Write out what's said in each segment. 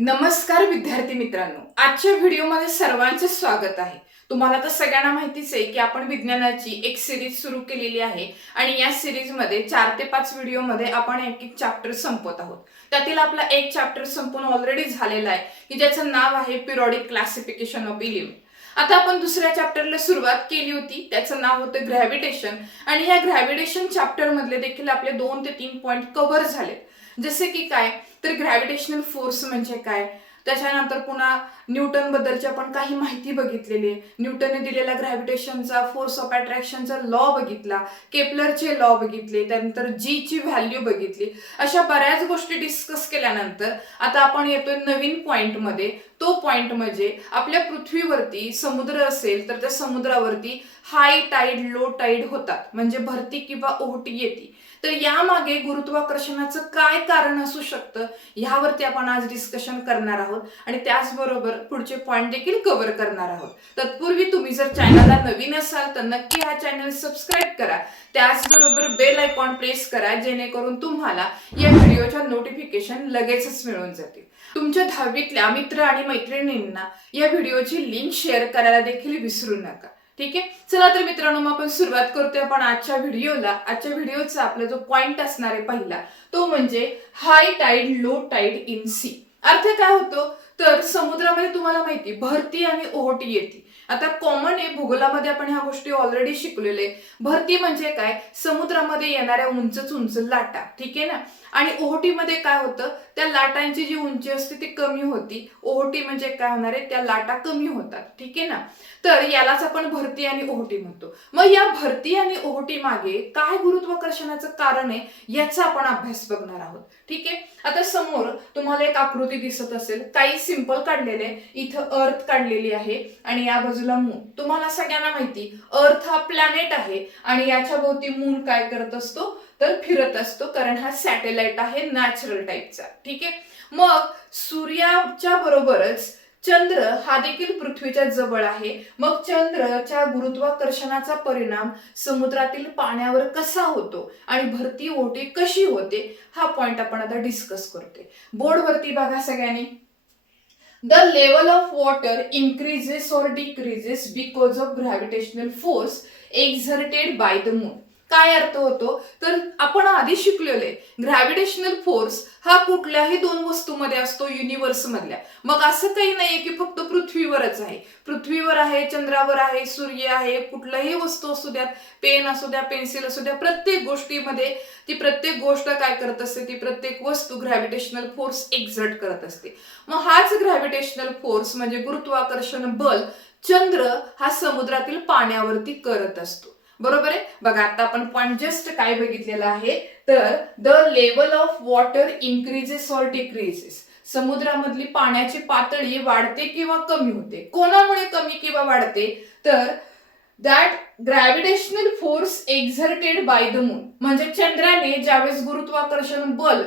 नमस्कार विद्यार्थी मित्रांनो, आजच्या व्हिडिओमध्ये सर्वांचे स्वागत आहे। तुम्हाला तर सगळ्यांना माहितीच आहे की आपण विज्ञानाची एक सिरीज सुरू केलेली आहे आणि या सिरीज मध्ये 4 ते 5 व्हिडिओ मध्ये आपण एक एक चॅप्टर संपवत आहोत। त्यातील आपला एक चॅप्टर संपून ऑलरेडी झालेला आहे की ज्याचं नाव आहे पिरियोडिक क्लासिफिकेशन ऑफ एलिमेंट। आता आपण दुसऱ्या चॅप्टरला सुरुवात केली होती, त्याचं नाव होतं ग्रॅव्हिटेशन आणि या ग्रॅव्हिटेशन चॅप्टर मधले देखील आपले 2 ते 3 पॉइंट कव्हर झाले। जसे की काय तर ग्रॅव्हिटेशनल फोर्स म्हणजे काय, त्याच्यानंतर पुन्हा न्यूटन बद्दलची आपण काही माहिती बघितलेली आहे। न्यूटनने दिलेला ग्रॅव्हिटेशनचा फोर्स ऑफ अट्रॅक्शनचा लॉ बघितला, केपलरचे लॉ बघितले, त्यानंतर जी ची व्हॅल्यू बघितली। अशा बऱ्याच गोष्टी डिस्कस केल्यानंतर आता आपण येतोय नवीन पॉइंट मध्ये। तो पॉइंट म्हणजे आपल्या पृथ्वीवरती समुद्र असेल तर त्या समुद्रावरती हाय टाइड लो टाइड होतात, म्हणजे भरती किंवा ओहोटी येते। तर यामागे गुरुत्वाकर्षणाचं काय कारण असू शकतं यावरती आपण आज डिस्कशन करणार आहोत आणि त्याचबरोबर पुढचे पॉइंट देखील कव्हर करणार आहोत। तत्पूर्वी तुम्ही जर चॅनलला नवीन असाल तर नक्की हा चॅनल सबस्क्राईब करा, त्याचबरोबर बेल आयकॉन प्रेस करा जेणेकरून तुम्हाला या व्हिडिओच्या नोटिफिकेशन लगेचच मिळून जातील। तुमच्या 10वीतल्या मित्र आणि मैत्रिणींना या व्हिडिओची लिंक शेअर करायला देखील विसरू नका। ठीक आहे, चला तर मित्रांनो मग आपण सुरुवात करतोय आपण आजच्या व्हिडिओला। आजच्या व्हिडिओचा आपला जो पॉइंट असणार आहे पहिला तो म्हणजे high tide low tide in sea. अर्थ काय होतो तर समुद्रामध्ये तुम्हाला माहिती भरती आणि ओहोटी येते। आता कॉमन आहे, भूगोलामध्ये आपण ह्या गोष्टी ऑलरेडी शिकलेले। भरती म्हणजे काय, समुद्रामध्ये येणाऱ्या उंच उंच लाटा, ठीक आहे ना। आणि ओहोटीमध्ये काय होतं, त्या लाटांची जी उंची असते ती कमी होती। ओहोटी म्हणजे काय होणार आहे, त्या लाटा कमी होतात, ठीक आहे ना। तर यालाच आपण भरती आणि ओहोटी म्हणतो। मग या भरती आणि ओहोटी मागे काय गुरुत्वाकर्षणाचं कारण आहे याचा आपण अभ्यास बघणार आहोत। ठीक आहे, आता समोर तुम्हाला एक आकृती दिसत असेल, काही सिंपल काढलेले। इथं अर्थ काढलेली आहे आणि या बाजूला मून। तुम्हाला सगळ्यांना माहिती अर्थ हा प्लॅनेट आहे आणि याच्या भोवती मून काय करत असतो तर फिरत असतो, कारण हा सॅटेलाइट आहे नॅचरल टाइपचा। ठीक आहे, मग सूर्याच्या बरोबरच चंद्र हा देखील पृथ्वीच्या जवळ आहे। मग चंद्राच्या गुरुत्वाकर्षणाचा परिणाम समुद्रातील पाण्यावर कसा होतो आणि भरती ओहोटी कशी होते हा पॉइंट आपण आता डिस्कस करतोय। बोर्डवरती बघा सगळ्यांनी, the level of water increases or decreases because of gravitational force exerted by the moon। काय अर्थ होतो तर आपण आधी शिकलेले ग्रॅव्हिटेशनल फोर्स हा कुठल्याही दोन वस्तूमध्ये असतो युनिव्हर्स मधल्या। मग असं काही नाहीये की फक्त पृथ्वीवरच आहे, पृथ्वीवर आहे, चंद्रावर आहे, सूर्य आहे, कुठल्याही वस्तू असू द्या, पेन असू द्या, पेन्सिल असू द्या, प्रत्येक गोष्टीमध्ये ती प्रत्येक गोष्ट काय करत असते, ती प्रत्येक वस्तू ग्रॅव्हिटेशनल फोर्स एक्झर्ट करत असते। मग हाच ग्रॅव्हिटेशनल फोर्स म्हणजे गुरुत्वाकर्षण बल चंद्र हा समुद्रातील पाण्यावरती करत असतो। बरोबर आहे, बघा आता आपण पॉइंट जस्ट काय बघितलेला आहे तर the level of water increases or decreases. समुद्रामधली पाण्याची पातळी वाढते किंवा कमी होते। कोणामुळे कमी किंवा वाढते तर that gravitational force exerted by the moon, म्हणजे चंद्राने ज्यावेळेस गुरुत्वाकर्षण बल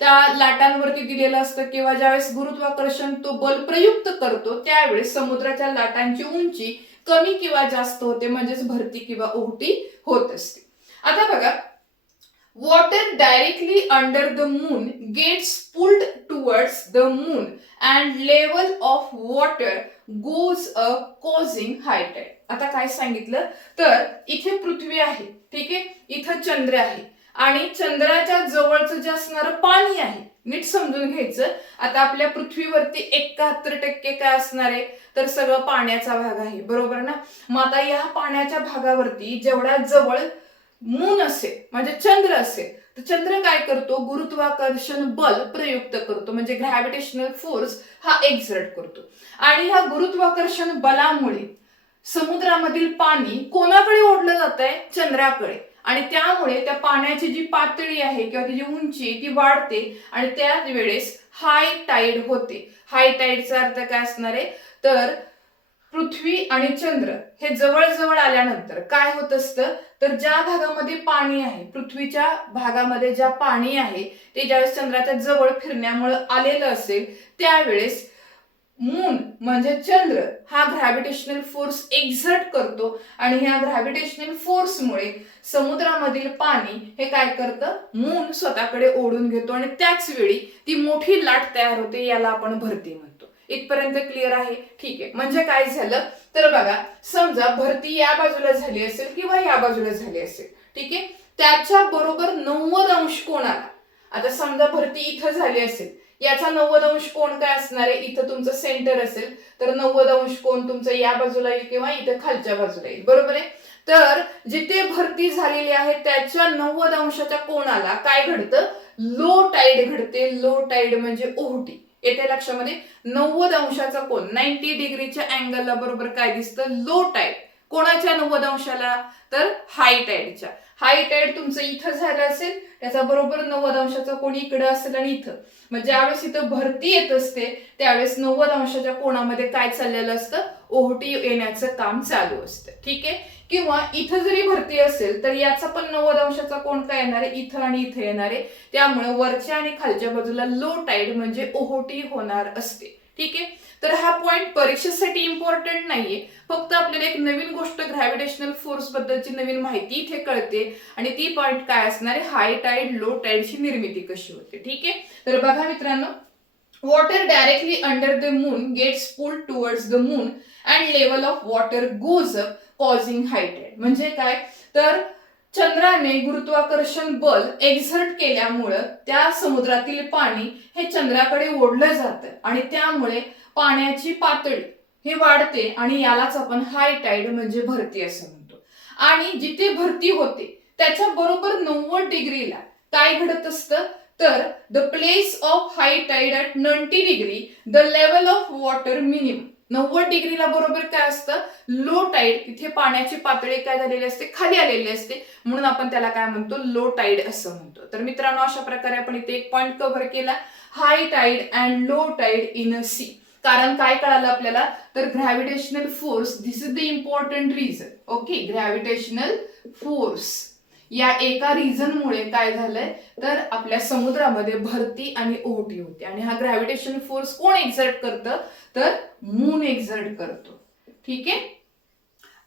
त्या लाटांवरती दिलेलं असतं किंवा ज्यावेळेस गुरुत्वाकर्षण तो बल प्रयुक्त करतो त्यावेळेस समुद्राच्या लाटांची उंची कमी किंवा जास्त होते, म्हणजेच भरती किंवा ओहोटी होत असते। आता बघा, water directly under the moon gets pulled towards the moon and level of water goes up causing high tide. आता काय सांगितलं तर इथे पृथ्वी आहे, ठीक आहे, इथं चंद्र आहे आणि चंद्राच्या जवळचं जे असणारं पाणी आहे, नीट समजून घ्यायचं। आता आपल्या पृथ्वीवरती 71% काय असणार आहे तर सगळं पाण्याचा भाग आहे, बरोबर ना। मग आता या पाण्याच्या भागावरती जेवढ्या जवळ मून असेल म्हणजे चंद्र असेल तर चंद्र काय करतो, गुरुत्वाकर्षण बल प्रयुक्त करतो, म्हणजे ग्रॅव्हिटेशनल फोर्स हा एक्झर्ट करतो। आणि ह्या गुरुत्वाकर्षण बलामुळे समुद्रामधील पाणी कोणाकडे ओढलं जात आहे, चंद्राकडे। आणि त्यामुळे त्या पाण्याची जी पातळी आहे किंवा ती जी उंची ती वाढते आणि त्याच वेळेस हाय टाइड होते। हाय टाइडचा अर्थ काय असणार आहे तर पृथ्वी आणि चंद्र हे जवळ जवळ आल्यानंतर काय होत असतं तर ज्या भागामध्ये पाणी आहे, पृथ्वीच्या भागामध्ये ज्या पाणी आहे ते ज्यावेळेस चंद्राच्या जवळ फिरण्यामुळे आलेलं असेल त्यावेळेस मून म्हणजे चंद्र हा ग्रॅव्हिटेशनल फोर्स एक्झर्ट करतो आणि ह्या ग्रॅव्हिटेशनल फोर्समुळे समुद्रामधील पाणी हे काय करतं, मून स्वतःकडे ओढून घेतो आणि त्याच वेळी ती मोठी लाट तयार होते, याला आपण भरती म्हणतो. इथपर्यंत क्लिअर आहे? ठीक आहे. म्हणजे काय झालं तर बघा, समजा भरती या बाजूला झाली असेल किंवा या बाजूला झाली असेल, ठीक आहे, त्याच्या बरोबर 90 अंश कोणाला, आता समजा भरती इथं झाली असेल, याचा 90 अंश कोण काय असणार आहे, इथं तुमचं सेंटर असेल तर 90 अंश कोण तुमचं या बाजूला येईल किंवा इथं खालच्या बाजूला येईल, बरोबर आहे. तर जिथे भरती झालेली आहे त्याच्या 90 अंशाच्या कोणाला काय घडतं, लो टाईड घडते. लो टाईड म्हणजे ओहोटी. येते लक्षामध्ये, 90 अंशाचा कोण 90 डिग्रीच्या अँगलला बरोबर काय दिसतं, लो टाईड. कोणाच्या 90 अंशाला, तर हाय टाईडच्या. हाय टाईड तुमचं इथं झालं असेल, त्याचा बरोबर 90 अंशाचा कोण इकडे असेल आणि इथं. मग ज्यावेळेस इथं भरती येत असते त्यावेळेस 90 अंशाच्या कोणामध्ये काय चाललेलं असतं, ओहोटी येण्याचं काम चालू असतं. ठीक आहे. किंवा इथं जरी भरती असेल तर याचा पण 90 अंशाचा कोण काय येणार आहे, इथं आणि इथं येणार आहे. त्यामुळे वरच्या आणि खालच्या बाजूला लो टाईड म्हणजे ओहोटी होणार असते. ठीक आहे. तर हा पॉइंट परीक्षेसाठी इम्पॉर्टंट नाहीये, फक्त आपल्याला एक नवीन गोष्ट ग्रॅव्हिटेशनल फोर्स बद्दलची नवीन माहिती इथे कळते आणि ती पॉइंट काय असणार आहे, हाय टाईड लो टाईडची निर्मिती कशी होते. ठीक आहे. तर बघा मित्रांनो, water directly under the moon gets pulled towards the moon and level of water goes up causing high tide. म्हणजे काय तर चंद्राने गुरुत्वाकर्षण बल एक्झर्ट केल्यामुळं त्या समुद्रातील पाणी हे चंद्राकडे ओढलं जातं आणि त्यामुळे पाण्याची पातळी ही वाढते आणि यालाच आपण हाय टाईड म्हणजे भरती असं म्हणतो. आणि जिथे भरती होते त्याच्या बरोबर 90 डिग्रीला काय घडत असतं, तर the place of high tied at 90 degree the level of water minimum. 90 डिग्रीला बरोबर काय असतं, लो टाईड. तिथे पाण्याची पातळी काय झालेली असते, खाली आलेली असते, म्हणून आपण त्याला काय म्हणतो, लो टाईड असं म्हणतो. तर मित्रांनो, अशा प्रकारे आपण इथे एक पॉइंट कव्हर केला, high tide and low tide in a sea. कारण काय कळालं आपल्याला, तर gravitational force, this is the important reason. Okay, gravitational force या एका रिझनमुळे काय झालंय, तर आपल्या समुद्रामध्ये भरती आणि ओहोटी होते. आणि हा ग्रॅव्हिटेशन फोर्स कोण एक्झर्ट करतं, तर मून एक्झर्ट करतो. ठीक आहे.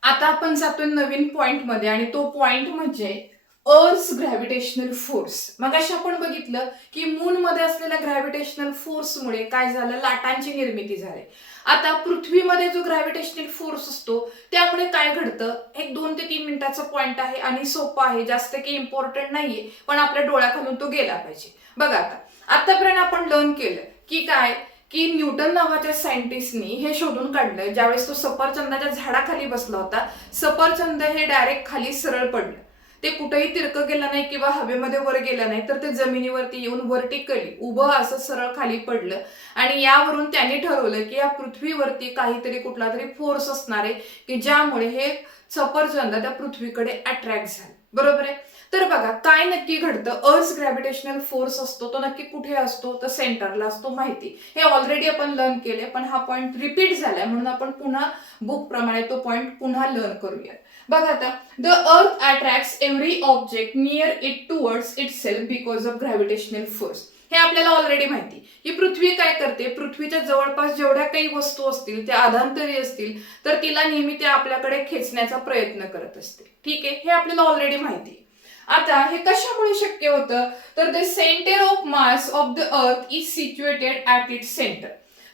आता आपण जातो नवीन पॉइंट मध्ये आणि तो पॉइंट म्हणजे अर्थ ग्रॅव्हिटेशनल फोर्स. मग अशा आपण बघितलं की मून मध्ये असलेल्या ग्रॅव्हिटेशनल फोर्समुळे काय झालं, लाटांची निर्मिती झाली. आता पृथ्वीमध्ये जो ग्रॅव्हिटेशनल फोर्स असतो त्यामुळे काय घडतं, एक 2 ते 3 मिनिटाचा पॉइंट आहे आणि सोपा आहे, जास्त काही इम्पॉर्टंट नाहीये, पण आपल्या डोळ्याखालून तो गेला पाहिजे. बघा, आतापर्यंत आपण लर्न केलं की काय, की न्यूटन नावाच्या सायंटिस्टनी हे शोधून काढलं, ज्यावेळेस तो सफरचंदाच्या झाडाखाली बसला होता, सफरचंद हे डायरेक्ट खाली सरळ पडलं. ते कुठेही तिरकं गेलं नाही किंवा हवेमध्ये वर गेलं नाही, तर ते जमिनीवरती येऊन व्हर्टिकली उभं असं सरळ खाली पडलं. आणि यावरून त्यांनी ठरवलं की या पृथ्वीवरती काहीतरी कुठला तरी फोर्स असणार आहे की ज्यामुळे हे सफरचंद त्या पृथ्वीकडे अट्रॅक्ट झालं. बरोबर आहे. तर बघा काय नक्की घडतं, अर्थ ग्रॅव्हिटेशनल फोर्स असतो तो नक्की कुठे असतो, तर सेंटरला असतो. माहिती हे ऑलरेडी आपण लर्न केले, पण हा पॉइंट रिपीट झालाय म्हणून आपण पुन्हा बुक प्रमाणे तो पॉइंट पुन्हा लर्न करूया. बघा आता, the earth attracts every object near it towards itself because of gravitational force. हे आपल्याला ऑलरेडी माहिती की पृथ्वी काय करते, पृथ्वीच्या जवळपास जेवढ्या काही वस्तू असतील त्या अधांतरी असतील तर तिला नेहमी त्या आपल्याकडे खेचण्याचा प्रयत्न करत असते. ठीक आहे, हे आपल्याला ऑलरेडी माहिती. आता हे कशामुळे शक्य होतं, तर the centre of mass of the earth is situated at its centre.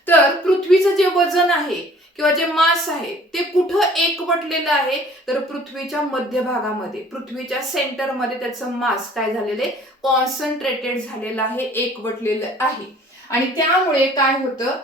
तर पृथ्वीचं जे वजन आहे किंवा जे मास आहे ते कुठं एकवटलेलं आहे, तर पृथ्वीच्या मध्यभागामध्ये, पृथ्वीच्या सेंटरमध्ये त्याचं मास काय झालेलं आहे, कॉन्सन्ट्रेटेड झालेलं आहे, एकवटलेलं आहे. आणि त्यामुळे काय होतं,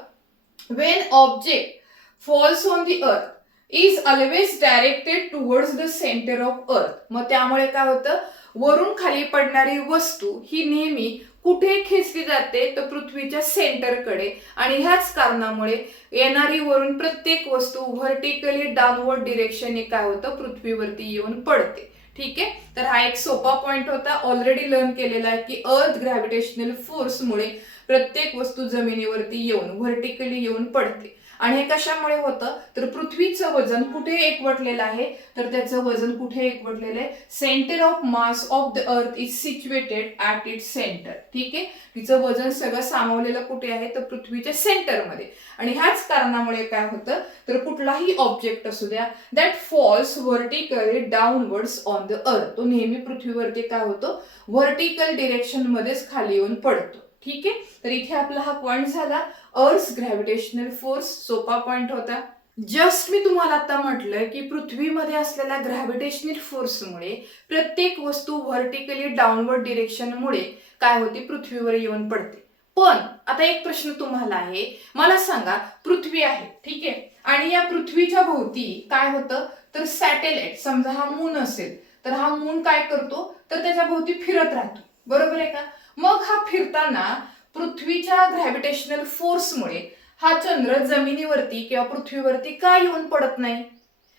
when object falls on the earth is always directed towards the centre of earth. मग त्यामुळे काय होतं, वरून खाली पडणारी वस्तू ही नेहमी कुठे खेचली जाते, तर पृथ्वीच्या सेंटरकडे. आणि ह्याच कारणामुळे येणारी वरून प्रत्येक वस्तू व्हर्टिकली डाऊनवर्ड डिरेक्शनने काय होतं, पृथ्वीवरती येऊन पडते. ठीक आहे. तर हा एक सोपा पॉइंट होता, ऑलरेडी लर्न केलेला आहे की अर्थ ग्रॅव्हिटेशनल फोर्समुळे प्रत्येक वस्तू जमिनीवरती येऊन व्हर्टिकली येऊन पडते. आणि हे कशामुळे होतं तर पृथ्वीचं वजन कुठे एकवटलेलं आहे तर त्याचं वजन कुठे एकवटलेलं आहे centre of mass of the earth is situated at its centre. ठीक आहे, तिचं वजन सगळं सामावलेलं कुठे आहे तर पृथ्वीच्या सेंटरमध्ये. आणि ह्याच कारणामुळे काय होतं तर कुठलाही ऑब्जेक्ट असू द्या that falls vertically downwards on the earth, तो नेहमी पृथ्वीवरती काय होतो व्हर्टिकल डिरेक्शन मध्येच खाली येऊन पडतो. ठीक आहे, तर इथे आपला हा पॉइंट झाला अर्थ ग्रॅव्हिटेशनल फोर्स. सोपा पॉइंट होता. जस्ट मी तुम्हाला आता म्हटलं की पृथ्वीमध्ये असलेल्या ग्रॅव्हिटेशनल फोर्समुळे प्रत्येक वस्तू व्हर्टिकली डाऊनवर्ड डिरेक्शनमुळे काय होते पृथ्वीवर येऊन पडते. पण आता एक प्रश्न तुम्हाला आहे, मला सांगा पृथ्वी आहे ठीक आहे आणि या पृथ्वीच्या भोवती काय होतं तर सॅटेलाइट, समजा हा मून असेल तर हा मून काय करतो तर त्याच्या भोवती फिरत राहतो. बरोबर आहे का? मग हा फिरताना पृथ्वीच्या ग्रॅव्हिटेशनल फोर्समुळे हा चंद्र जमिनीवरती किंवा पृथ्वीवरती का येऊन पडत नाही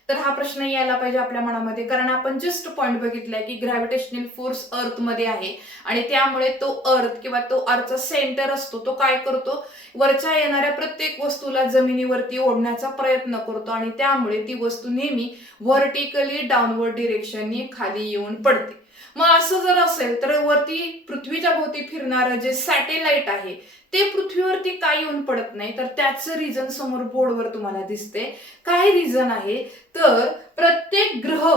तर हा प्रश्न यायला पाहिजे आपल्या मनामध्ये. कारण आपण जस्ट पॉइंट बघितलाय की ग्रॅव्हिटेशनल फोर्स अर्थ मध्ये आहे आणि त्यामुळे तो अर्थ किंवा तो अर्थचा सेंटर असतो तो काय करतो वरच्या येणाऱ्या प्रत्येक वस्तूला जमिनीवरती ओढण्याचा प्रयत्न करतो आणि त्यामुळे ती वस्तू नेहमी व्हर्टिकली डाऊनवर्ड डिरेक्शननी खाली येऊन पडते. मग असं जर असेल तर वरती पृथ्वीच्या भोवती फिरणारं जे सॅटेलाइट आहे ते पृथ्वीवरती का येऊन पडत नाही तर त्याचं रिझन समोर बोर्डवर तुम्हाला दिसते. काय रिझन आहे तर प्रत्येक ग्रह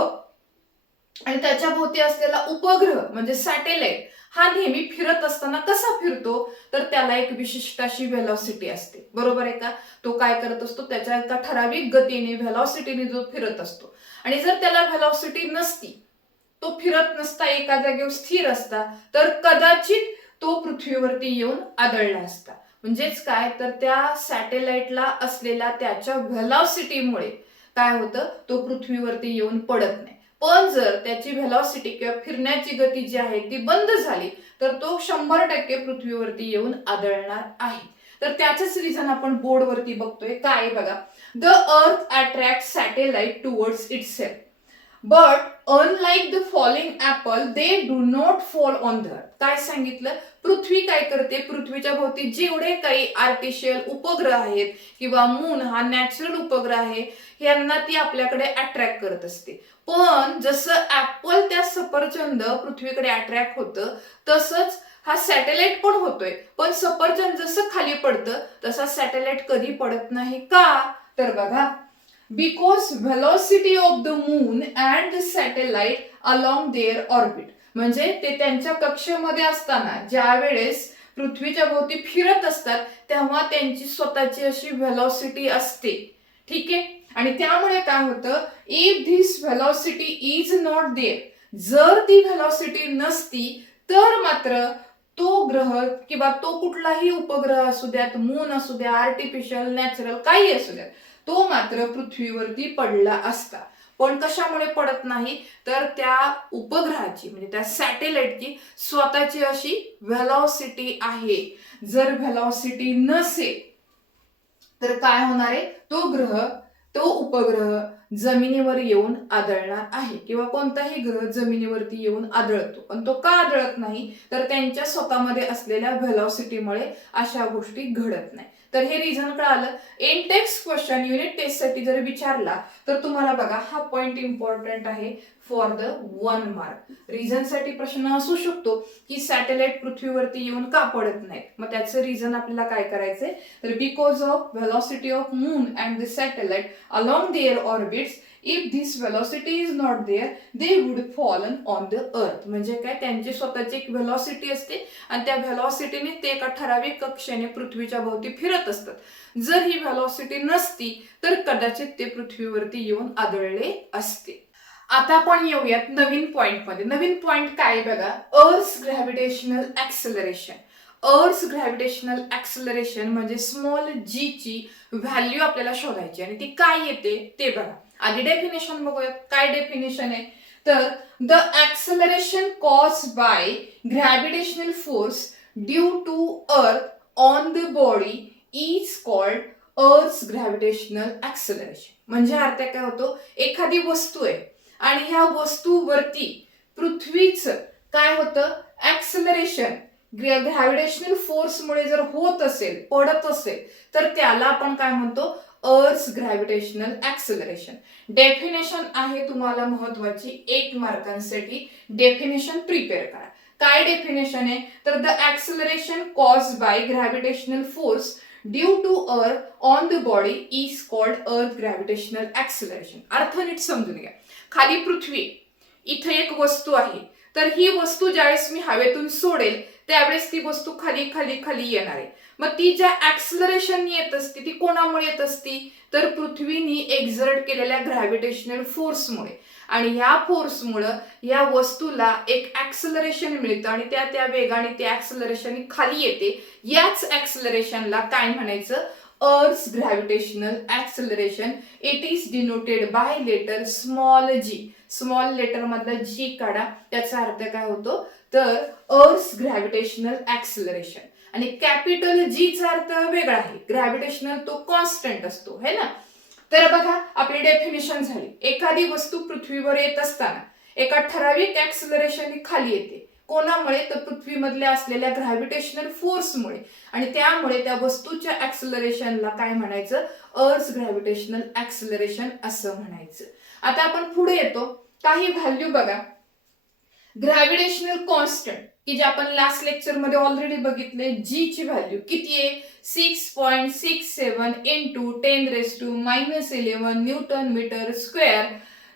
आणि त्याच्या भोवती असलेला उपग्रह म्हणजे सॅटेलाइट हा नेहमी फिरत असताना कसा फिरतो तर त्याला एक विशिष्ट अशी व्हेलॉसिटी असते. बरोबर आहे का? तो काय करत असतो त्याच्या एका ठराविक गतीने व्हेलॉसिटीने जो फिरत असतो आणि जर त्याला व्हेलॉसिटी नसती, तो फिरत नसता, एका जागेवर स्थिर असता तर कदाचित तो पृथ्वीवरती येऊन आदळला असता. म्हणजेच काय तर त्या सॅटेलाइटला असलेल्या त्याच्या व्हेलॉसिटीमुळे काय होतं तो पृथ्वीवरती येऊन पडत नाही. पण जर त्याची व्हेलॉसिटी किंवा फिरण्याची गती जी आहे ती बंद झाली तर तो 100% पृथ्वीवरती येऊन आदळणार आहे. तर त्याचंच रिझन आपण बोर्डवरती बघतोय. काय बघा, the earth attract satellite towards itself but unlike the falling apple they do not fall on the अर्थ. काय सांगितलं पृथ्वी काय करते पृथ्वीच्या भोवती जेवढे काही आर्टिशियल उपग्रह आहेत किंवा मून हा नॅचरल उपग्रह आहे यांना ती आपल्याकडे अट्रॅक्ट करत असते. पण जसं ऍपल त्या सफरचंद पृथ्वीकडे अट्रॅक्ट होतं तसंच हा सॅटेलाइट पण होतोय. पण सफरचंद जसं खाली पडतं तसा सॅटेलाइट कधी पडत नाही. का तर बघा because velocity of the moon and the satellite along their orbit, म्हणजे ते त्यांच्या कक्षेमध्ये असताना ज्या वेळेस पृथ्वीच्या भोवती फिरत असतात तेव्हा त्यांची स्वतःची अशी व्हेलॉसिटी असते. ठीक आहे, आणि त्यामुळे काय होतं if this velocity is not there, जर ती व्हेलॉसिटी नसती तर मात्र तो ग्रह किंवा तो कुठलाही उपग्रह असू द्यात, मून असू द्या, आर्टिफिशियल नॅचरल काही असू द्यात, तो मात्र पृथ्वीवरती पडला असता. पण कशामुळे पडत नाही तर त्या उपग्रहाची म्हणजे त्या सॅटेलाइटची स्वतःची अशी व्हेलॉसिटी आहे. जर व्हेलॉसिटी नसेल तर काय होणार आहे तो ग्रह तो उपग्रह जमिनीवर येऊन आदळणार आहे किंवा कोणताही ग्रह जमिनीवरती येऊन आदळतो. पण तो का आदळत नाही तर त्यांच्या स्वतःमध्ये असलेल्या व्हेलॉसिटीमुळे अशा गोष्टी घडत नाही. तर हे रिझन कळालं. In text question unit test साठी जर विचारला तर तुम्हाला बघा हा पॉइंट इम्पॉर्टंट आहे फॉर द 1 मार्क. रिझन साठी प्रश्न असू शकतो की सॅटेलाइट पृथ्वीवरती येऊन का पडत नाहीत. मग त्याचं रिझन आपल्याला काय करायचंय तर because of velocity of moon and the satellite along their orbits if this velocity is not there they would fallen on the earth. म्हणजे काय त्यांची स्वतःची एक व्हेलॉसिटी असते आणि त्या व्हेलॉसिटीने ते एका ठराविक कक्षेने पृथ्वीच्या भोवती फिरत असतात. जर ही व्हेलॉसिटी नसती तर कदाचित ते पृथ्वीवरती येऊन आदळले असते. आता आपण येऊयात नवीन पॉइंट मध्ये. नवीन पॉइंट काय बघा अर्थ ग्रॅव्हिटेशनल ऍक्सेलरेशन. अर्थ ग्रॅव्हिटेशनल ऍक्सेलरेशन म्हणजे स्मॉल जी ची व्हॅल्यू आपल्याला शोधायची आणि ती काय येते ते बघा. आधी डेफिनेशन बघूयात. काय डेफिनेशन आहे तर the acceleration caused by gravitational force due to earth on the body is called earth gravitational acceleration. म्हणजे अर्थ काय होतो एखादी वस्तू आहे आणि ह्या वस्तूवरती पृथ्वीचं काय होतं ऍक्सेलरेशन ग्रॅव्हिटेशनल फोर्समुळे जर होत असेल पडत असेल तर त्याला आपण काय म्हणतो अर्थ ग्रॅव्हिटेशनल ऍक्सेलरेशन. डेफिनेशन आहे तुम्हाला महत्वाची 1 मार्कांसाठी. डेफिनेशन प्रिपेअर करा. काय डेफिनेशन आहे तर the acceleration caused by gravitational force due to earth on the body is called earth gravitational acceleration. अर्थ नीट समजून घ्या. खाली पृथ्वी, इथे एक वस्तू आहे, तर ही वस्तू ज्यावेळेस मी हवेतून सोडेल त्यावेळेस ती वस्तू खाली खाली खाली येणार आहे. मग ती ज्या ऍक्सेलरेशन येत असते ती कोणामुळे येत असती तर पृथ्वीने एक्झर्ट केलेल्या ग्रॅव्हिटेशनल फोर्समुळे. आणि ह्या फोर्समुळे या वस्तूला एक ऍक्सेलरेशन मिळतं आणि त्या वेगाने ती ऍक्सेलरेशन खाली येते. याच ऍक्सेलरेशनला काय म्हणायचं earth gravitational acceleration. It is denoted by letter small G. Small letter मधला जी काढा, त्याचा अर्थ काय होतो तर अर्थ ग्रॅव्हिटेशनल ऍक्सेलरेशन. आणि कॅपिटल जीचा अर्थ वेगळा आहे. ग्रॅव्हिटेशनल तो कॉन्स्टंट असतो है ना. तर बघा आपली डेफिनेशन झाली. एखादी वस्तू पृथ्वीवर येत असताना एका ठराविक ऍक्सेलरेशन खाली येते. कोणामुळे तर पृथ्वीमधल्या असलेल्या ग्रॅव्हिटेशनल फोर्समुळे. आणि त्यामुळे त्या वस्तूच्या ऍक्सेलरेशनला काय म्हणायचं अर्थ ग्रॅव्हिटेशनल ऍक्सेलरेशन असं म्हणायचं. आता आपण पुढे येतो. काही व्हॅल्यू बघा. ग्रॅव्हिटेशनल कॉन्स्टंट की जे आपण लास्ट लेक्चर मध्ये ऑलरेडी बघितले. जी ची व्हॅल्यू किती आहे 6.67 into 10⁻⁻11 newton metre square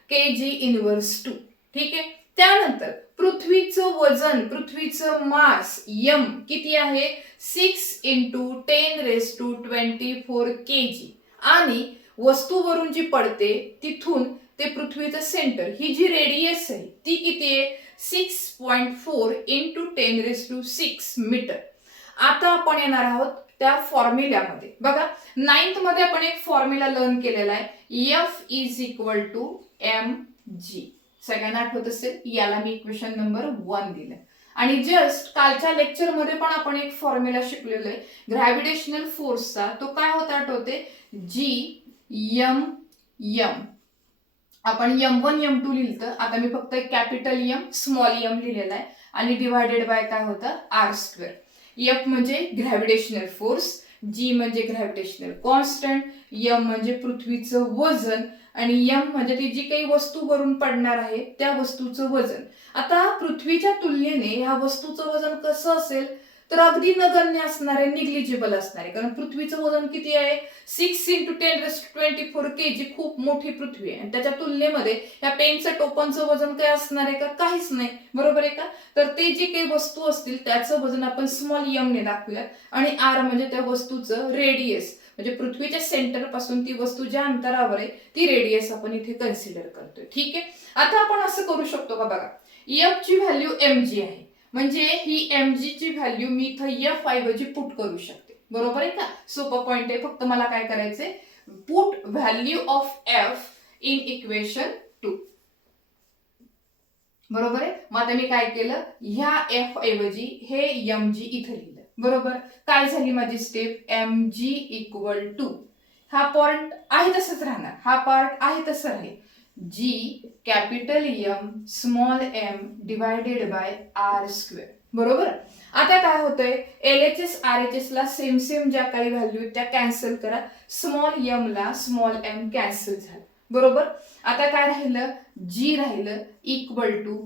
kg inverse 2. ठीक आहे. त्यानंतर पृथ्वीचं वजन, पृथ्वीचं मास m किती आहे 6 इंटू 10⁻24 kg. आणि वस्तूवरून जी पडते तिथून ते पृथ्वीचं सेंटर ही जी रेडियस आहे ती किती आहे 6.4 इंटू 10⁻6 मीटर. आता आपण येणार आहोत त्या फॉर्म्युल्यामध्ये. बघा 9th मध्ये आपण एक फॉर्म्युला लर्न केलेला आहे F is equal to mg. सगळ्यांना आठवत असेल. याला मी इक्वेशन नंबर 1 दिलं. आणि जस्ट कालच्या लेक्चर मध्ये पण आपण एक फॉर्म्युला शिकलेलो आहे ग्रॅव्हिटेशनल फोर्सचा. तो काय होता आठवते G आपण m1 m2 लिहिलं. आता मी फक्त कॅपिटल M स्मॉल m लिहिलेला आहे आणि डिवायडेड बाय काय होतं r². F म्हणजे ग्रॅव्हिटेशनल फोर्स, G म्हणजे ग्रॅव्हिटेशनल कॉन्स्टंट, m म्हणजे पृथ्वीचं वजन आणि m म्हणजे ती जी काही वस्तू वरून पडणार आहे त्या वस्तूचं वजन. आता पृथ्वीच्या तुलनेने ह्या वस्तूचं वजन कसं असेल तर अगदी नगण्य असणार आहे, निग्लिजिबल असणार आहे. कारण पृथ्वीचं वजन किती आहे 6 इंटू 10⁻24 kg. खूप मोठी पृथ्वी आहे आणि त्याच्या तुलनेमध्ये या पेनचं टोपणचं वजन काय असणार आहे का काहीच नाही. बरोबर आहे का. तर ते जे काही वस्तू असतील त्याचं वजन आपण स्मॉल m ने दाखवूयात. आणि r म्हणजे त्या वस्तूचं रेडियस, म्हणजे पृथ्वीच्या सेंटर पासून ती वस्तू ज्या अंतरावर आहे ती रेडियस आपण इथे कन्सिडर करतोय. ठीक आहे. आता आपण असं करू शकतो का बघा F ची व्हॅल्यू mg आहे म्हणजे ही mg ची व्हॅल्यू मी इथं F ऐवजी पुट करू शकते. बरोबर आहे का. सोपा पॉइंट आहे. फक्त मला काय करायचंय put value of F in equation 2. बरोबर आहे. मग आता मी काय केलं ह्या F ऐवजी हे mg इथं लिहिलं. बरोबर. काय झाली माझी स्टेप mg इक्वल टू हा पॉइंट आहे तसंच राहणार, हा पार्ट आहे तसं राहील G capital M small m divided by r². बरोबर. आता काय होतंय LHS RHS ला सेम सेम ज्या काही व्हॅल्यू त्या कॅन्सल करा. स्मॉल m ला स्मॉल m कॅन्सल झालं. बरोबर. आता काय राहिलं G राहिलं equal to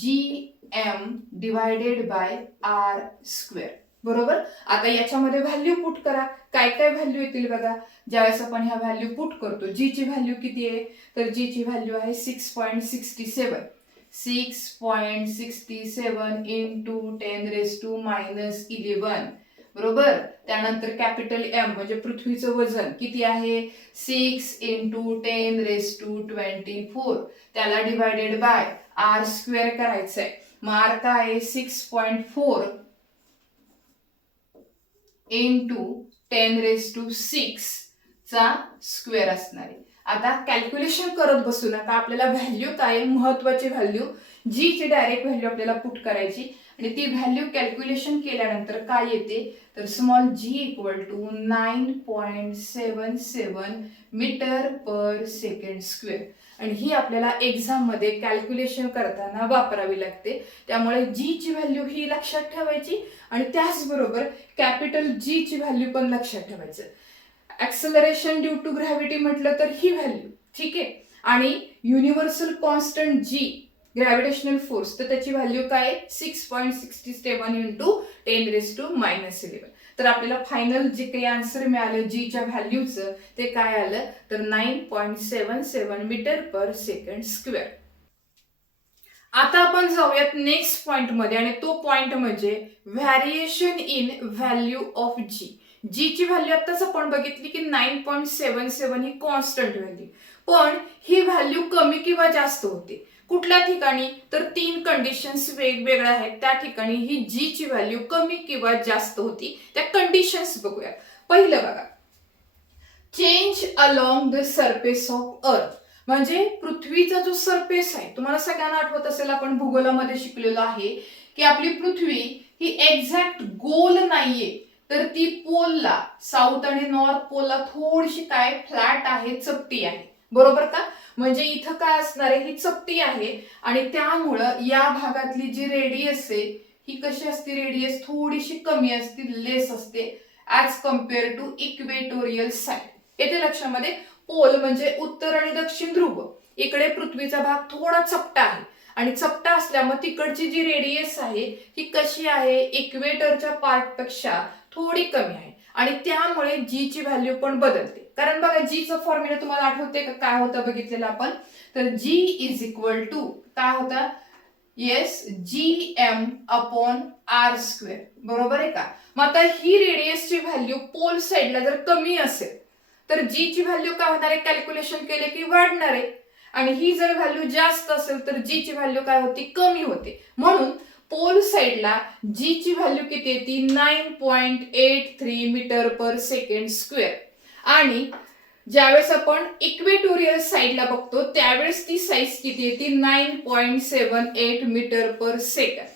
GM divided by r². बरोबर. आता याच्यामध्ये व्हॅल्यू पुट करा. काय काय व्हॅल्यू येतील बघा. ज्यावेळेस आपण ह्या व्हॅल्यू पुट करतो जी ची व्हॅल्यू किती आहे तर जी ची व्हॅल्यू आहे 6.67 इंटू 10⁻⁻11. बरोबर. त्यानंतर कॅपिटल M म्हणजे पृथ्वीचं वजन किती आहे 6 इंटू 10⁻24. त्याला डिवायडेड बाय r² करायचंय. मग r काय आहे 6.4 इंटू 10⁻6 चा स्क्वेअर असणार आहे. आता कॅल्क्युलेशन करत बसू नका. आपल्याला व्हॅल्यू काय महत्वाची व्हॅल्यू जी ची डायरेक्ट व्हॅल्यू आपल्याला पुट करायची आणि ती व्हॅल्यू कॅल्क्युलेशन केल्यानंतर काय येते तर small g equal to 9.77 metre per second square. आणि ही आपल्याला एक्झाम मध्ये कॅल्क्युलेशन करताना वापरावी लागते. त्यामुळे जी ची व्हॅल्यू ही लक्षात ठेवायची आणि त्याचबरोबर कॅपिटल जी ची व्हॅल्यू पण लक्षात ठेवायचं. ऍक्सलरेशन ड्यू टू ग्रॅव्हिटी म्हटलं तर ही व्हॅल्यू, ठीक आहे. आणि युनिव्हर्सल कॉन्स्टंट जी ग्रॅव्हिटेशनल फोर्स, तर त्याची व्हॅल्यू काय आहे 6.67 इंटू 10⁻⁻11. तर आपल्याला फायनल जे काही आन्सर मिळालं जीच्या व्हॅल्यूचं ते काय आलं तर 9.77 मीटर पर सेकंड स्क्वेअर. आता आपण जाऊयात नेक्स्ट पॉइंट मध्ये आणि तो पॉइंट म्हणजे व्हॅरिएशन इन व्हॅल्यू ऑफ जी. जी ची व्हॅल्यू आताच आपण बघितली की 9.77 ही कॉन्स्टंट व्हॅल्यू, पण ही व्हॅल्यू कमी किंवा जास्त होते. कुठल्या ठिकाणी तर 3 कंडिशन्स वेगवेगळ्या आहेत, त्या ठिकाणी ही जी ची व्हॅल्यू कमी किंवा जास्त होती. त्या कंडिशन्स बघूया. पहिलं बघा, change along the surface of अर्थ. म्हणजे पृथ्वीचा जो सरफेस आहे, तुम्हाला सगळ्यांना आठवत असेल आपण भूगोलामध्ये शिकलेलो आहे की आपली पृथ्वी ही एक्झॅक्ट गोल नाहीये, तर ती पोलला, साऊथ आणि नॉर्थ पोलला थोडीशी काय फ्लॅट आहे, चपटी आहे. बरोबर का? म्हणजे इथं काय असणार आहे, ही चपटी आहे आणि त्यामुळं या भागातली जी रेडियस आहे ही कशी असते, रेडियस थोडीशी कमी असते, लेस असते as compare to equatorial side. येते लक्षामध्ये. पोल म्हणजे उत्तर आणि दक्षिण ध्रुव, इकडे पृथ्वीचा भाग थोडा चपटा आहे आणि चपटा असल्यामुळे तिकडची जी रेडियस आहे ही कशी आहे, इक्वेटरच्या पार्ट पेक्षा थोडी कमी आहे आणि त्यामुळे जी ची व्हॅल्यू पण बदलते. कारण बघा जी चा फॉर्म्युला तुम्हाला आठवते का, काय होता बघितलेला आपण, तर जी इज इक्वल टू काय होता, yes, G M upon R square. बरोबर आहे का? मग आता ही रेडियसची व्हॅल्यू पोल साईडला जर कमी असेल तर जी ची व्हॅल्यू काय होणार आहे, कॅल्क्युलेशन केले की वाढणार आहे. आणि ही जर व्हॅल्यू जास्त असेल तर जी ची व्हॅल्यू काय होती, कमी होते. म्हणून पोल साईडला जी ची व्हॅल्यू किती येते, 9.83 मीटर पर सेकंड स्क्वेअर. आणि ज्यावेळेस आपण इक्वेटोरियल साईडला बघतो त्यावेळेस ती साईज किती येते, 9.78 मीटर पर सेकंड.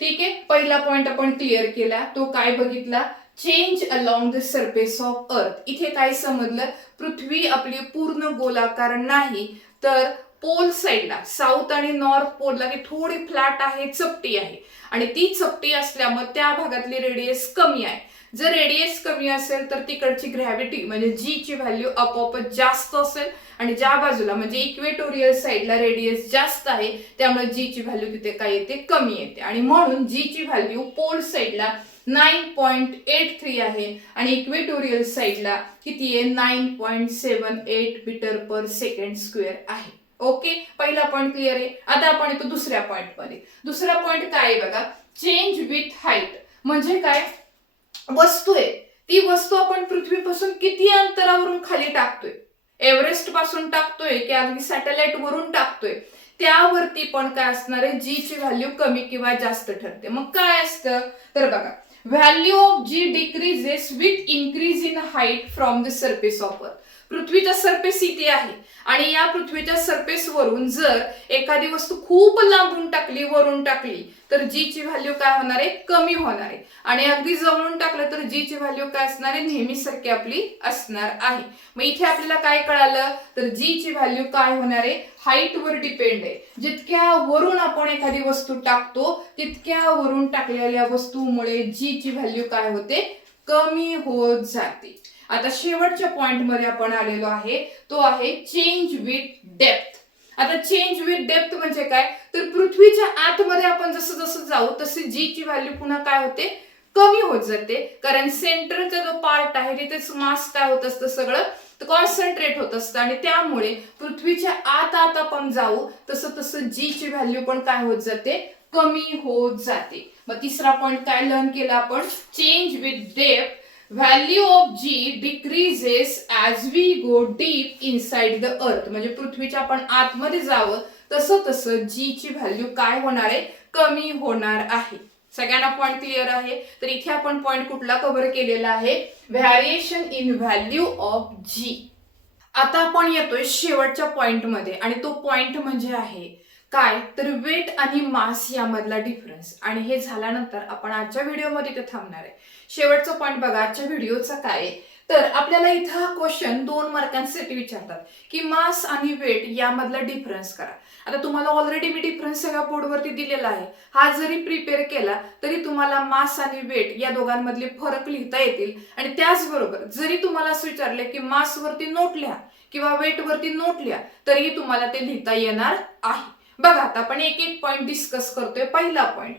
ठीक आहे. पहिला पॉइंट आपण क्लिअर केला. तो काय बघितला, change along the surface of अर्थ. इथे काय समजलं, पृथ्वी आपली पूर्ण गोलाकार नाही, तर पोल साईडला, साऊथ आणि नॉर्थ पोलला ती थोडी फ्लॅट आहे, चपटी आहे आणि ती चपटी असल्यामुळे त्या भागातली रेडियस कमी आहे. जर रेडियस कमी असेल तर तिकडची ग्रॅव्हिटी म्हणजे जी ची व्हॅल्यू आपोआपच जास्त असेल आणि ज्या बाजूला म्हणजे इक्वेटोरियल साईडला रेडियस जास्त आहे त्यामुळे जी ची व्हॅल्यू तिथे काय येते, कमी येते. आणि म्हणून जी ची व्हॅल्यू पोल साईडला 9.83 आहे आणि इक्वेटोरियल साईडला किती आहे, 9.78 मीटर पर सेकंड स्क्वेअर आहे. ओके, पहिला पॉइंट क्लिअर आहे. आता आपण येतो दुसऱ्या पॉइंट मध्ये. दुसरा पॉइंट काय आहे बघा, चेंज विथ हाईट. म्हणजे काय, वस्तू आहे, ती वस्तू आपण पृथ्वीपासून किती अंतरावरून खाली टाकतोय, एव्हरेस्ट पासून टाकतोय की अगदी सॅटेलाइट वरून टाकतोय, त्यावरती पण काय असणार आहे, जी ची व्हॅल्यू कमी किंवा जास्त ठरते. मग काय असतं तर बघा, value of G decreases with increase in height from the surface of earth. पृथ्वीचा सरफेस इथे आहे आणि या पृथ्वीच्या सरफेस वरून जर एखादी वस्तू खूप लांबून टाकली, वरून टाकली, तर जी ची व्हॅल्यू काय होणार आहे, कमी होणार आहे. आणि अगदी जवळून टाकलं तर जी ची व्हॅल्यू काय असणार आहे, नेहमीसारखी आपली असणार आहे. मग इथे आपल्याला काय कळालं तर जी ची व्हॅल्यू काय होणार आहे, हाईट वर डिपेंड आहे. जितक्या वरून आपण एखादी वस्तू टाकतो तितक्या वरून टाकलेल्या वस्तूमुळे जी ची व्हॅल्यू काय होते, कमी होत जाते. आता शेवटच्या पॉइंट मध्ये आपण आलेलो आहे, तो आहे चेंज विथ डेप्थ. आता चेंज विथ डेप्थ म्हणजे काय, तर पृथ्वीच्या आतमध्ये आपण जसं जसं जाऊ तसे जी ची व्हॅल्यू पुन्हा काय होते, कमी होत जाते. कारण सेंटरचा जो पार्ट आहे तिथेच मास काय होत असतं, सगळं कॉन्सन्ट्रेट होत असतं आणि त्यामुळे पृथ्वीच्या आत आत आपण जाऊ तसं तसं जी ची व्हॅल्यू पण काय होत जाते, कमी होत जाते. मग तिसरा पॉइंट काय लर्न केला आपण, change with depth. Value of G decreases as we go deep inside the earth. म्हणजे पृथ्वीच्या आपण आतमध्ये जावं तसं तसं जी ची व्हॅल्यू काय होणार आहे, कमी होणार आहे. सगळ्यांना पॉइंट क्लिअर आहे. तर इथे आपण पॉइंट कुठला कव्हर केलेला आहे, व्हॅरिएशन इन व्हॅल्यू ऑफ जी. आता आपण येतोय शेवटच्या पॉइंट मध्ये आणि तो पॉइंट म्हणजे आहे काय, तर वेट आणि मास यामधला डिफरन्स. आणि हे झाल्यानंतर आपण आजच्या व्हिडिओमध्ये ते थांबणार आहे. शेवटचा पॉइंट बघा आजच्या व्हिडिओचा काय, तर आपल्याला इथं हा क्वेश्चन 2 मार्कांसाठी विचारतात की मास आणि वेट यामधला डिफरन्स करा. आता तुम्हाला ऑलरेडी मी डिफरन्स सगळ्या बोर्डवरती दिलेला आहे. हा जरी प्रिपेअर केला तरी तुम्हाला मास आणि वेट या दोघांमधले फरक लिहिता येतील. आणि त्याचबरोबर जरी तुम्हाला असं विचारले की मास वरती नोट लिहा किंवा वेट वरती नोट लिहा तरीही तुम्हाला ते लिहिता येणार आहे. बघा आता आपण एक एक पॉइंट डिस्कस करतोय. पहिला पॉइंट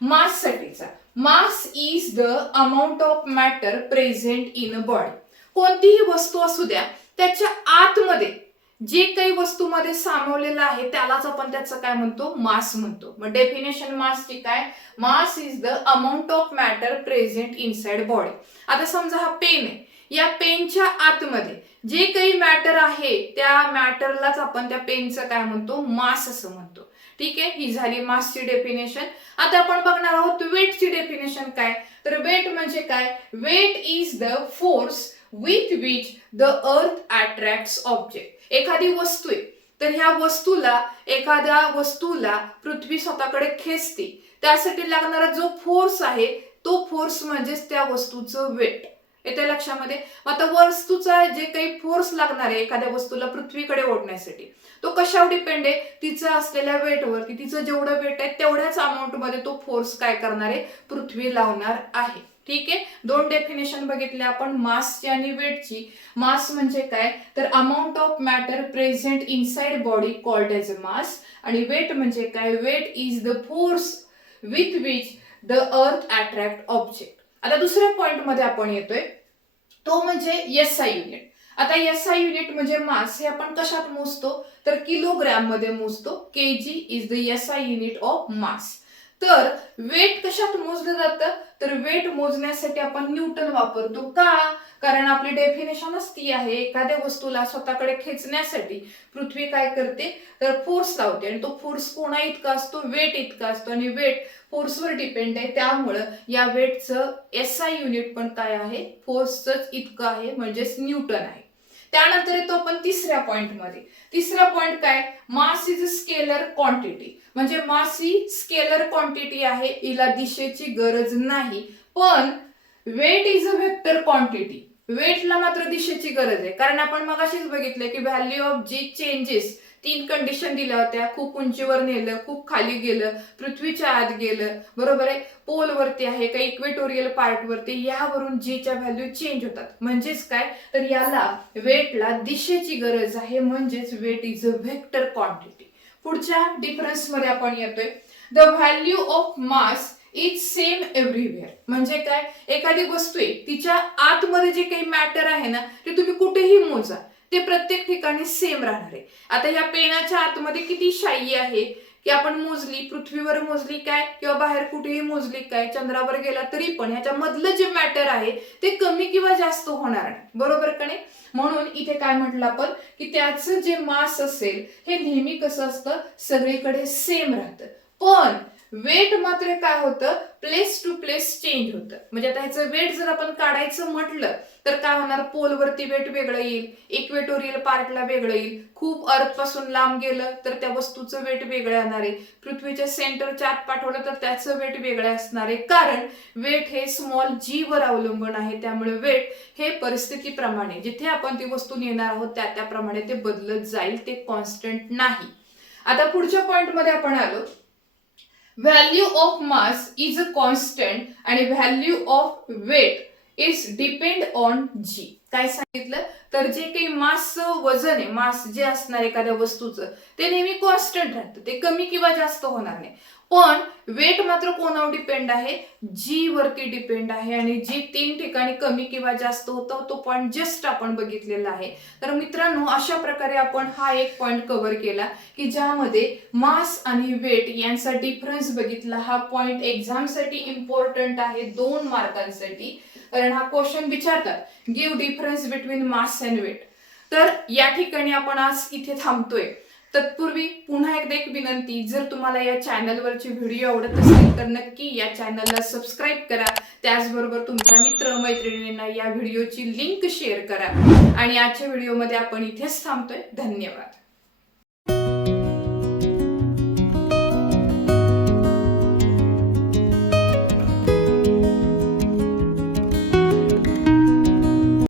मास साठीचा. Mass is the amount of matter present in a body. कोणतीही वस्तू असू द्या त्याच्या आतमध्ये जे काही वस्तूमध्ये सामावलेलं आहे त्यालाच आपण त्याचं काय म्हणतो, मास म्हणतो. मग डेफिनेशन मासची काय, mass is the amount of matter present inside body. आता समजा हा पेन आहे, या पेनच्या आतमध्ये जे काही मॅटर आहे त्या मॅटरलाच आपण त्या पेनचं काय म्हणतो, मास असं म्हणतो. ठीक आहे, ही झाली मासची डेफिनेशन. आता आपण बघणार आहोत वेटची डेफिनेशन काय. तर वेट म्हणजे काय, weight is the force with which the earth attracts object. एखादी वस्तू आहे तर ह्या एखाद्या वस्तूला पृथ्वी स्वतःकडे खेचते, त्यासाठी लागणारा जो फोर्स आहे तो फोर्स म्हणजेच त्या वस्तूचं वेट. येते लक्षामध्ये. आता वस्तूचा जे काही फोर्स लागणार आहे एखाद्या वस्तूला पृथ्वीकडे ओढण्यासाठी तो कशावर डिपेंड आहे, तिचं असलेल्या वेटवरती. तिचं जेवढं वेट आहे तेवढ्याच अमाऊंट मध्ये तो फोर्स काय करणार आहे, पृथ्वी लावणार आहे. ठीक आहे, 2 डेफिनेशन बघितले आपण मासची आणि वेटची. मास म्हणजे काय, तर amount of matter present inside body called as a mass. आणि वेट म्हणजे काय, weight is the force with which the earth attract object. आता दुसऱ्या पॉइंट मध्ये आपण येतोय तो म्हणजे एसआय युनिट. आता एसआय युनिट म्हणजे मास हे आपण कशात मोजतो, तर किलोग्रॅम मध्ये मोजतो. KG is the SI unit of mass. तर वेट कशात मोजलं जातं, तर वेट मोजण्यासाठी आपण न्यूटन वापरतो. का, कारण आपली डेफिनेशनच ती आहे, एखाद्या वस्तूला स्वतःकडे खेचण्यासाठी पृथ्वी काय करते, तर फोर्स लावते. आणि तो फोर्स कोणा इतका असतो, वेट इतका असतो. आणि वेट फोर्सवर डिपेंड आहे, त्यामुळं या वेटचं एसआय युनिट पण काय आहे, फोर्सच इतकं आहे, म्हणजेच न्यूटन आहे. त्यानंतर येतो आपण तिसऱ्या पॉइंट मध्ये. तिसरा पॉइंट काय, मास इज अ स्केलर क्वांटिटी. म्हणजे मास ही स्केलर क्वांटिटी आहे, हिला दिशेची गरज नाही. पण weight is a vector quantity. वेटला मात्र दिशेची गरज आहे, कारण आपण मगाशीच बघितलं की value of g changes 3 condition दिल्या होत्या. खूप उंचीवर नेलं, खूप खाली गेलं, पृथ्वीच्या आत गेलं, बरोबर आहे, पोल वरती आहे, काही इक्वेटोरियल पार्ट वरती, यावरून जीच्या व्हॅल्यू चेंज होतात. म्हणजेच काय, तर याला वेटला दिशेची गरज आहे, म्हणजेच weight is a vector quantity. पुढच्या डिफरन्स मध्ये आपण येतोय. The value of mass is same everywhere. म्हणजे काय, एखादी वस्तू आहे तिच्या आतमध्ये जे काही मॅटर आहे ना ते तुम्ही कुठेही मोजा, ते प्रत्येक ठिकाणी सेम राहणार आहे. आता या पेनाच्या आतमध्ये किती शाई आहे की आपण मोजली, पृथ्वीवर मोजली काय किंवा बाहेर कुठेही मोजली काय, चंद्रावर गेला तरी पण ह्याच्या मधलं जे मॅटर आहे ते कमी किंवा जास्त होणार नाही, बरोबर का नाही. म्हणून इथे काय म्हटलं आपण की त्याचं जे मास असेल हे नेहमी कसं असतं, सगळीकडे सेम राहतं. पण वेट मात्र काय होतं, प्लेस टू प्लेस चेंज होतं. म्हणजे आता ह्याचं वेट जर आपण काढायचं म्हटलं तर काय होणार, पोलवरती वेट वेगळं येईल, इक्वेटोरियल पार्टला वेगळं येईल, खूप अर्थ पासून लांब गेलं तर त्या वस्तूचं वेट वेगळं येणार आहे, पृथ्वीच्या सेंटरच्या आत पाठवलं तर त्याचं वेट वेगळं असणार आहे. कारण वेट हे स्मॉल जी वर अवलंबून आहे, त्यामुळे वेट हे परिस्थितीप्रमाणे जिथे आपण ती वस्तू नेणार आहोत त्याप्रमाणे ते बदलत जाईल, ते कॉन्स्टंट नाही. आता पुढच्या पॉइंट मध्ये आपण आलो. Value of mass is a constant आणि value of weight is depend on g. काय सांगितलं, तर जे काही मासचं वजन आहे, मास जे असणार एखाद्या वस्तूचं ते नेहमी कॉन्स्टंट राहतं, ते कमी किंवा जास्त होणार नाही. पण वेट मात्र कोणावर डिपेंड आहे, जी वरती डिपेंड आहे. आणि जी 3 ठिकाणी कमी किंवा जास्त होतं तो पॉइंट जस्ट आपण बघितलेला आहे. तर मित्रांनो, अशा प्रकारे आपण हा एक पॉइंट कव्हर केला की ज्यामध्ये मास आणि वेट यांचा डिफरन्स बघितला. हा पॉइंट एक्झामसाठी इम्पॉर्टंट आहे 2 मार्कांसाठी, कारण हा क्वेश्चन विचारतात give difference between mass and weight. तर या ठिकाणी आपण आज इथे थांबतोय. तत्पूर्वी पुन्हा एकदा एक विनंती, जर तुम्हाला या चॅनलवरचे व्हिडिओ आवडत असेल तर नक्की या चॅनलला सबस्क्राईब करा. त्याचबरोबर तुमच्या मित्र मैत्रिणींना या व्हिडिओची लिंक शेअर करा. आणि आजच्या व्हिडिओमध्ये आपण इथेच थांबतोय. धन्यवाद.